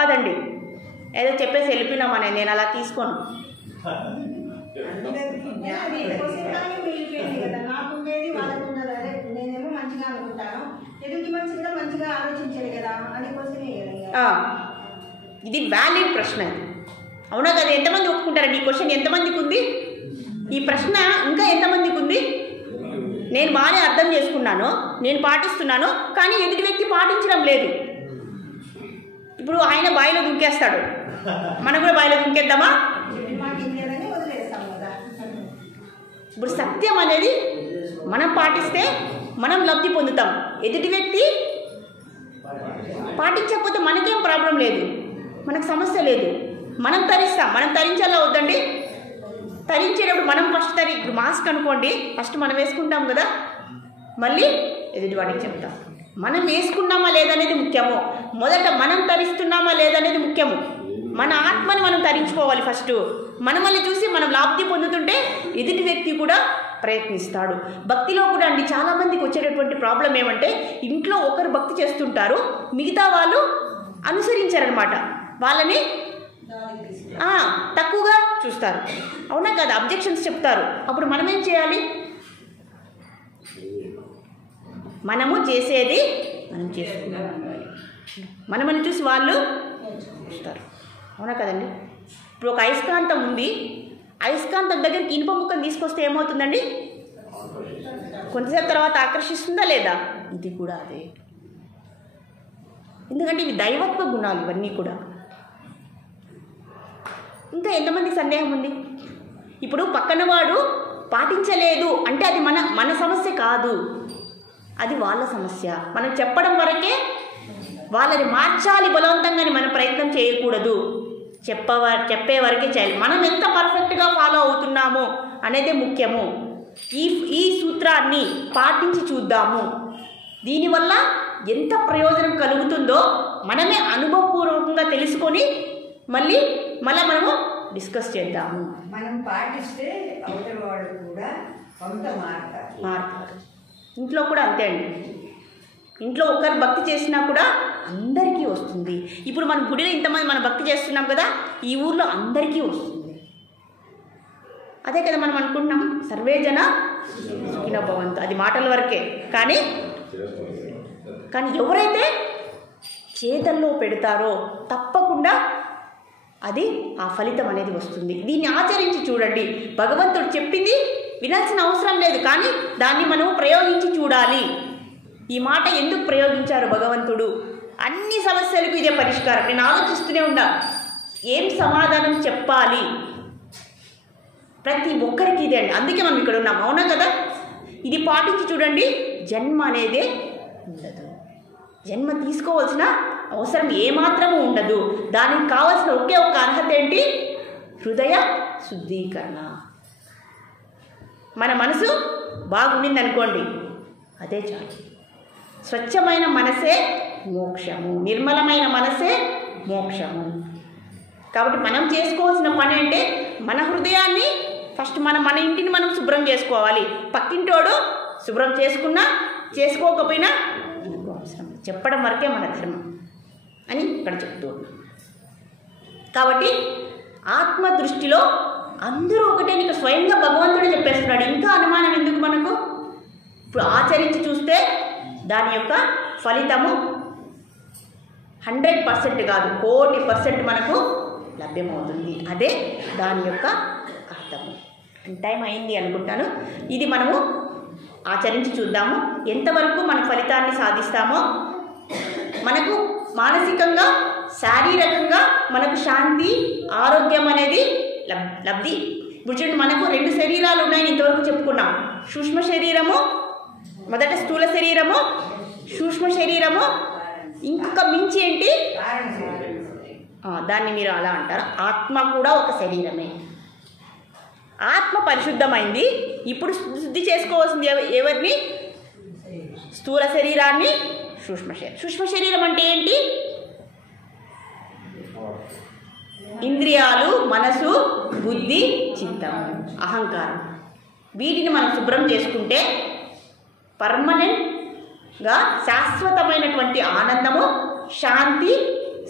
కాదండి, ఏదో చెప్పేసి వెళ్ళిపోయినామని నేను అలా తీసుకోను. నాకుండేది వాళ్ళకు ఉండదు. అదే నేనేమో మంచిగా అనుకుంటాను, ఎదుటి మనిషి కూడా మంచిగా ఆలోచించాలి కదా అనే క్వశ్చనే కదా. ఇది వ్యాలిడ్ ప్రశ్న, అవునా కదా? ఎంతమంది ఒప్పుకుంటారండి ఈ క్వశ్చన్? ఎంతమందికి ఉంది ఈ ప్రశ్న? ఇంకా ఎంతమందికి ఉంది? నేను బాగానే అర్థం చేసుకున్నాను, నేను పాటిస్తున్నాను, కానీ ఎదుటి వ్యక్తి పాటించడం లేదు. ఇప్పుడు ఆయన బాయిలో దుంకేస్తాడు, మనం కూడా బాయిలో దుంకేద్దామా? ఇప్పుడు సత్యం అనేది మనం పాటిస్తే మనం లబ్ధి పొందుతాం. ఎదుటి వ్యక్తి పాటించకపోతే మనకేం ప్రాబ్లం లేదు, మనకు సమస్య లేదు. మనం తరిస్తాం. మనం తరించాలా వద్దండి? తరించేటప్పుడు మనం ఫస్ట్ ఇప్పుడు మాస్క్ అనుకోండి, ఫస్ట్ మనం వేసుకుంటాం కదా, మళ్ళీ ఎదుటి వాడికి చెప్తాం. మనం వేసుకున్నామా లేదనేది ముఖ్యము. మొదట మనం తరిస్తున్నామా లేదనేది ముఖ్యము. మన ఆత్మని మనం తరించుకోవాలి ఫస్ట్. మనల్ని చూసి మనం లాభ్తి పొందుతుంటే ఎదుటి వ్యక్తి కూడా ప్రయత్నిస్తాడు. భక్తిలో కూడా అండి చాలామందికి వచ్చేటటువంటి ప్రాబ్లం ఏమంటే, ఇంట్లో ఒకరు భక్తి చేస్తుంటారు, మిగతా వాళ్ళు అనుసరించారనమాట, వాళ్ళని తక్కువగా చూస్తారు, అవునా కదా? అబ్జెక్షన్స్ చెప్తారు. అప్పుడు మనం ఏం చేయాలి? మనము చేసేది మనం చేసుకున్నాం, మనమని చూసి వాళ్ళు చూస్తారు, అవునా కదండి? ఇప్పుడు ఒక అయస్కాంతం ఉంది, అయస్కాంతం దగ్గరికి ఇనుప ముక్కను తీసుకొస్తే ఏమవుతుందండి? కొంతసేపు తర్వాత ఆకర్షిస్తుందా లేదా? ఇది కూడా అదే. ఎందుకంటే ఇవి దైవత్వ గుణాలు ఇవన్నీ కూడా. ఇంకా ఎంతమందికి సందేహం ఉంది? ఇప్పుడు పక్కన వాడు పాటించలేదు అంటే అది మన సమస్య కాదు, అది వాళ్ళ సమస్య. మనం చెప్పడం వరకే, వాళ్ళని మార్చాలి బలవంతంగాని మన ప్రయత్నం చేయకూడదు. చెప్పే వరకే చేయాలి. మనం ఎంత పర్ఫెక్ట్గా ఫాలో అవుతున్నామో అనేదే ముఖ్యము. ఈ సూత్రాన్ని పాటించి చూద్దాము. దీనివల్ల ఎంత ప్రయోజనం కలుగుతుందో మనమే అనుభవపూర్వకంగా తెలుసుకొని మళ్ళీ మనము డిస్కస్ చేద్దాము. మనం పాటిస్తే అవతల వాళ్ళు కూడా కొంత మారుతారు. ఇంట్లో కూడా అంతే అండి. ఇంట్లో ఒకరు భక్తి చేసినా కూడా అందరికీ వస్తుంది. ఇప్పుడు మన గుడిలో ఇంతమంది మనం భక్తి చేస్తున్నాం కదా, ఈ ఊర్లో అందరికీ వస్తుంది. అదే కదా మనం అనుకుంటున్నాం, సర్వేజన సుఖినో భవంతు. అది మాటల వరకే, కానీ ఎవరైతే చేతల్లో పెడతారో తప్పకుండా అది ఆ ఫలితం అనేది వస్తుంది. దీన్ని ఆచరించి చూడండి. భగవంతుడు చెప్పింది వినాల్సిన అవసరం లేదు, కానీ దాన్ని మనం ప్రయోగించి చూడాలి. ఈ మాట ఎందుకు ప్రయోగించారు భగవంతుడు? అన్ని సమస్యలకు ఇదే పరిష్కారం. నేను ఆలోచిస్తూనే ఉన్నా, ఏం సమాధానం చెప్పాలి ప్రతి ఒక్కరికి ఇదే అండి. అందుకే మనం ఇక్కడ ఉన్నాం, అవునా కదా? ఇది పాటించి చూడండి, జన్మ అనేదే ఉండదు. జన్మ తీసుకోవాల్సిన అవసరం ఏమాత్రము ఉండదు. దానికి కావాల్సిన ఒకే ఒక అర్హత ఏంటి? హృదయ శుద్ధీకరణ. మన మనసు బాగుండింది అనుకోండి, అదే చాలు. స్వచ్ఛమైన మనసే మోక్షము, నిర్మలమైన మనసే మోక్షము. కాబట్టి మనం చేసుకోవాల్సిన పని అంటే మన హృదయాన్ని ఫస్ట్ మన ఇంటిని మనం శుభ్రం చేసుకోవాలి. పక్కింటోడు శుభ్రం చేసుకున్నా చేసుకోకపోయినా అవసరం, చెప్పడం వరకే మన ధర్మం అని ఇక్కడ చెప్తూ ఉన్నాం. కాబట్టి ఆత్మ దృష్టిలో అందరూ ఒకటే, నీకు స్వయంగా భగవంతుడే చెప్పేస్తున్నాడు. ఇంకా అనుమానం ఎందుకు మనకు? ఇప్పుడు ఆచరించి చూస్తే దాని యొక్క ఫలితము 100% కాదు, 1,000,000% మనకు లభ్యమవుతుంది. అదే దాని యొక్క అర్థము. టైం అయింది అనుకుంటాను. ఇది మనము ఆచరించి చూద్దాము. ఎంతవరకు మన ఫలితాన్ని సాధిస్తామో, మనకు మానసికంగా శారీరకంగా మనకు శాంతి ఆరోగ్యం అనేది లబ్ధి. ఇప్పుడు చూడండి, మనకు 2 శరీరాలు ఉన్నాయని ఇంతవరకు చెప్పుకున్నాం. సూక్ష్మ శరీరము, మొదట స్థూల శరీరము, సూక్ష్మ శరీరము, ఇంకొక మించి ఏంటి దాన్ని మీరు అలా అంటారు. ఆత్మ కూడా ఒక శరీరమే. ఆత్మ పరిశుద్ధమైంది. ఇప్పుడు శుద్ధి చేసుకోవాల్సింది ఎవరిని? స్థూల శరీరాన్ని, సూక్ష్మ శరీరం. సూక్ష్మ శరీరం అంటే ఏంటి? ఇంద్రియాలు, మనసు, బుద్ధి, చిత్తం, అహంకారం. వీటిని మనం శుభ్రం చేసుకుంటే పర్మనెంట్గా శాశ్వతమైనటువంటి ఆనందము, శాంతి,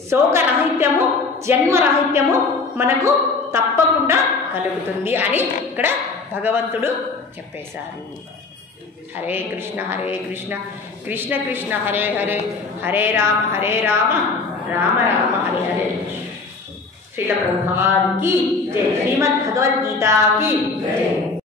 శోకరహిత్యం రాహిత్యము, జన్మరాహిత్యము మనకు తప్పకుండా కలుగుతుంది అని ఇక్కడ భగవంతుడు చెప్పేశారు. హరే కృష్ణ కృష్ణ కృష్ణ హరే హరే, హరే రామ రామ రామ హరే హరే. శ్రీల ప్రభుపాద్ की जय, श्रीमद् भगवद गीता की जय.